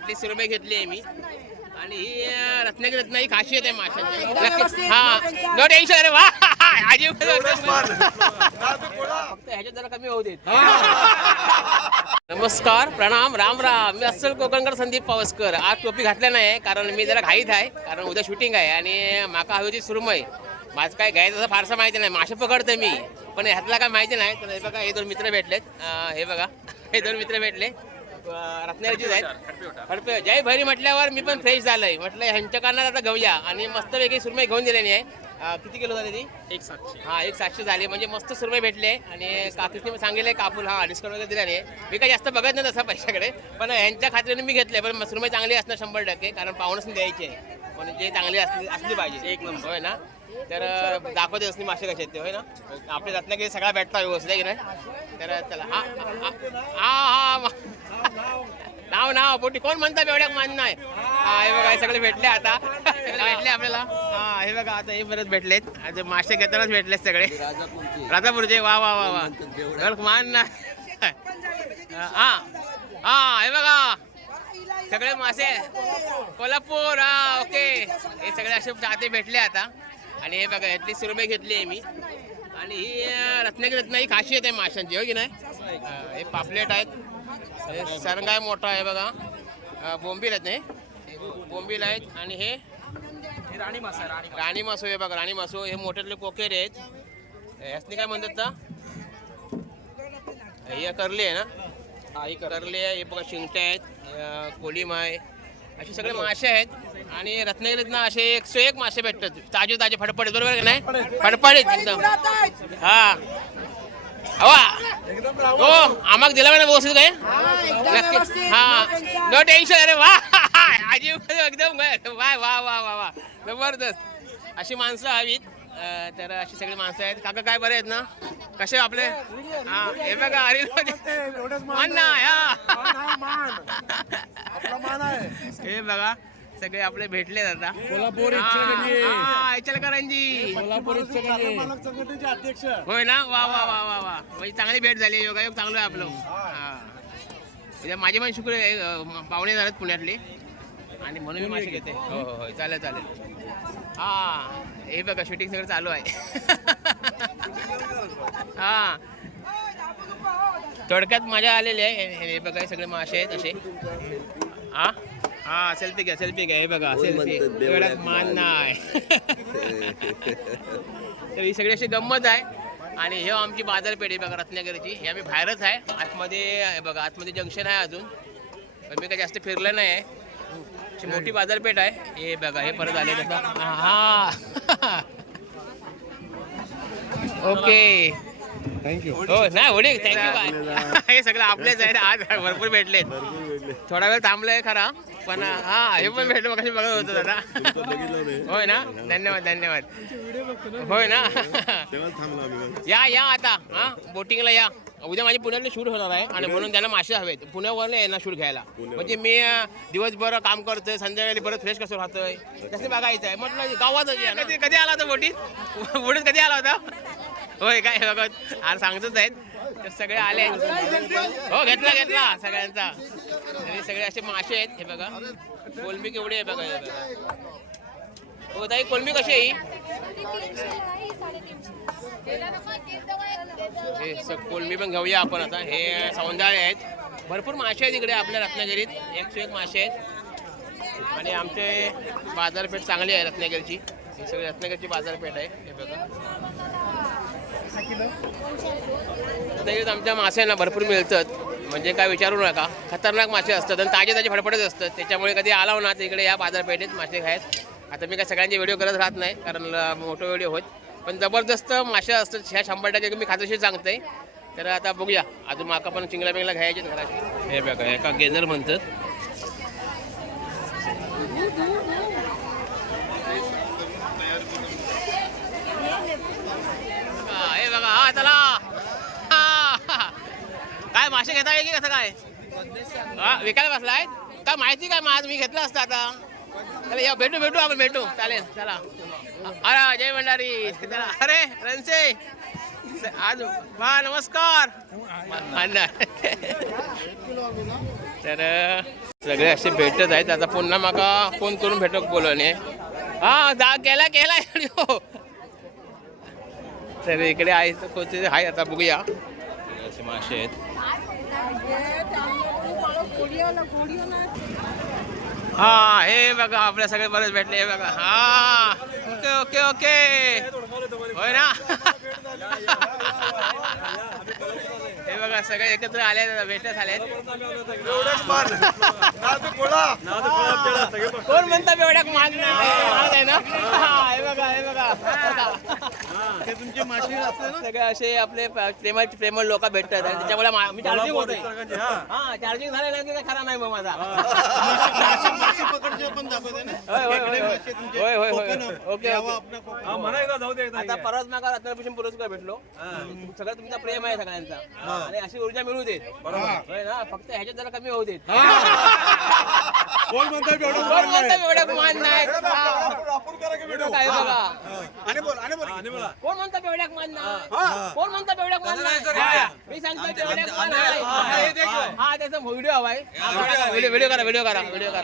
ह्यातली सुरमई घेतली आहे मी आणि ही रत्नागिरीत नाही खासियत आहे माशांची. हा नो टेन्शन. अरे वा अजिब फक्त ह्याच्यात जरा कमी होऊ देत. नमस्कार प्रणाम राम राम. मी अस्सल कोकणकर संदीप पावसकर. आज टोपी घातल्या नाही कारण मी जरा घाईत आहे कारण उद्या शूटिंग आहे आणि माका हवी होती सुरमई. माझं काय घ्यायचं असं फारसं माहिती नाही. मासे पकडते मी पण ह्यातला काय माहिती नाही. तर हे बघा हे दोन मित्र भेटलेत. हे बघा हे दोन मित्र भेटले रत्नागिरीचीच आहेत. खडपे जय भैरी म्हटल्यावर मी पण फ्रेश झालंय. म्हटलं ह्यांच्या कारणात आता घेऊया आणि मस्तपैकी सुरमई घेऊन दिलेली आहे. किती किलो झाली ती? 1,700. हा 1,700 झाली. म्हणजे मस्त सुरमई भेटले आणि काकीने सांगितले कापूल हा डिस्काउंट वगैरे दिला नाही. मी काय जास्त बघत नाही तसं पैशाकडे पण ह्यांच्या खात्रीने मी घेतले. पण सुरमई चांगली असणार 100% कारण पाहुणच द्यायची आहे. पण जे चांगली असली पाहिजे एक नंबर होय ना. तर दाखवते असली मासे कसे आहेत ते होय ना. आपले रत्नागिरी सगळा भेटता व्यवस्थित आहे की नाही. तर चला हा हा हा नाव नाव पोटी कोण म्हणतात एवढ्या मान नाही. हा हे बघा सगळे भेटले आता सगळे भेटले आपल्याला. हा हे बघा आता हे परत भेटलेत. आता मासे घेतानाच भेटलेत सगळे राजापूरचे. वा वा वा वा मान नाही. हा हा हे बघा सगळे मासे कोल्हापूर. हा ओके हे सगळे असे चाहते भेटले आता. आणि हे बघा ह्यातली सुरमई घेतली आहे मी आणि ही रत्नागिरीत नाही खासियत आहे माशांची हो की नाही. हे पापलेट आहेत. हे सरंगाय मोठा आहे बघा. बोंबील आहेत नाही बोंबील आहेत आणि हे राणी मासा. राणी मासो हे बघा राणी मासो. हे मोठ्यातले कोकेरे आहेत. ह्यासनी काय म्हणतात ना हे करली आहे ना. हा ही करली आहे. हे बघा शिंगटे आहेत कोलिम आहे असे सगळे मासे आहेत. आणि रत्नागिरीत ना असे 101 मासे भेटतात ताजे ताजे फडफडीत बरोबर की नाही. फडफडीत एकदम. हा हवा हो आम्हाला दिला ना व्यवस्थित काय नक्की. हा नो टेन्शन. अरे वा अजिब एकदम वा वा वा वा वा जबरदस्त अशी माणसं हवीत. तर अशी सगळी माणसं आहेत. काका काय बरे आहेत ना कसे आपले. हा हे बघा अरे मान ना हे बघा सगळे आपले भेटले आता. कोल्हापूर इचलकरंजी अध्यक्ष होय ना. वा वा वा वा वा म्हणजे चांगली भेट झाली. योगायोग चांगलं आहे आपलं. हा माझे पण शुक्र पाहुणे झालेत पुण्यातले आणि म्हणून मी मासे घेते. हो हो हो चालेल चालेल. हा हे बघा शूटिंग सगळं चालू आहे. हा थोडक्यात मजा आलेली आहे. हे बघा सगळे मासे आहेत असे. हा हा सेल्फी घ्या सेल्फी घ्या. हे बघा सेल्फी एवढ्यात मान नाही. तर ही सगळी अशी गंमत आहे. आणि हे आमची बाजारपेठ आहे बघा रत्नागिरीची. हे आम्ही बाहेरच आहे. आतमध्ये बघा आतमध्ये जंक्शन आहे अजून पण मी काही जास्त फिरलं नाही आहे. मोठी बाजारपेठ आहे. हे बघा हे परत आले तसं. हा ओके थँक्यू. हो नाही होडी थँक्यू काय. हे सगळं आपलेच आहे. आज भरपूर भेटलेत. थोडा वेळ थांबलोय खरा पण हा हे पण भेटलं मग बघत होतं दादा. होय ना धन्यवाद धन्यवाद. होय ना या या आता हा बोटिंगला या. उद्या माझी पुण्यातले शूट होणार आहे आणि म्हणून त्यांना मासे हवेत. पुण्यावरनं येणार शूट घ्यायला. म्हणजे मी दिवसभर काम करतोय संध्याकाळी परत फ्रेश कसं राहतोय तसं बघायचं आहे. म्हटलं गावातच या. कधी आला होता बोटीत बोटीत कधी आला होता होय काय बघत आज सांगतच आहेत. तर सगळे आले हो घेतला घेतला सगळ्यांचा. सगळे असे मासे आहेत. हे बघा कोलंबी केवढी आहे बघा. हे बघा हो ताई कोलंबी कशी आहे ही. कोलंबी पण घेऊया आपण आता. हे सौंदाळे आहेत. भरपूर मासे आहेत इकडे आपल्या रत्नागिरीत 101 मासे आहेत. आणि आमचे बाजारपेठ चांगली आहे रत्नागिरीची. ही सगळी रत्नागिरीची बाजारपेठ आहे. हे बघा रत्नागिरीत आमच्या मासे भरपूर मिळतात. म्हणजे काय विचारू नका खतरनाक मासे असतात आणि ताजे ताजे फडफडत असतात. त्याच्यामुळे कधी आला ना तर इकडे या बाजारपेठेत मासे खायत. आता मी काय सगळ्यांचे व्हिडिओ करत राहत नाही कारण मोठे व्हिडिओ होत पण जबरदस्त मासे असतात. ह्या 100% मी खात्रीशीर सांगते. तर आता बघूया अजून माका पण चिंगला बिंगला घ्यायचे घराचे. हे बघा एका गेजर म्हणतात. हे बघा हा चला काय मासे घेता की कसं काय विकायला बसलाय काय माहिती काय माझ मी घेतलं असतं आता. चला या भेटू भेटू आपण भेटू चालेल चला. अरे जय भंडारी चला. अरे रणसे आज वा नमस्कार. तर सगळे असे भेटत आहेत. आता पुन्हा माका फोन करून भेटक बोलवणे. हा जा केला केला हो. तर इकडे आहे कोणते आहे आता बघूया. असे मासे आहेत. हा हे बघा आपल्या सगळे बरेच भेटले हे बघा. हा ओके ओके ओके होय ना. हे बघा सगळे एकत्र आले भेटत आले. कोण म्हणता बेवड्याक मान आहे ना. हे बघा हे बघा तुमचे मासे सगळे असे आपले प्रेमळ लोक भेटतात आणि त्याच्यामुळे मी चार्जिंग होतोय. हा चार्जिंग झालं ना की खरा नाही मग माझा. होय होय होय ओके आता परत मागा रत्नभूषण पुरस्कार भेटलो. सगळं तुमचा प्रेम आहे सगळ्यांचा आणि अशी ऊर्जा मिळू देत. होय ना फक्त ह्याच्यात जरा कमी होऊ देत. कोण म्हणता एवढं मान नाही काय बघा. कोण म्हणता बेवड्याक मान नाही. कोण म्हणता बेवड्याक मान नाही. मी सांगतो बेवड्याक मान आहे. हा त्याचा व्हिडिओ हवाय. व्हिडिओ करा व्हिडिओ करा व्हिडिओ करा.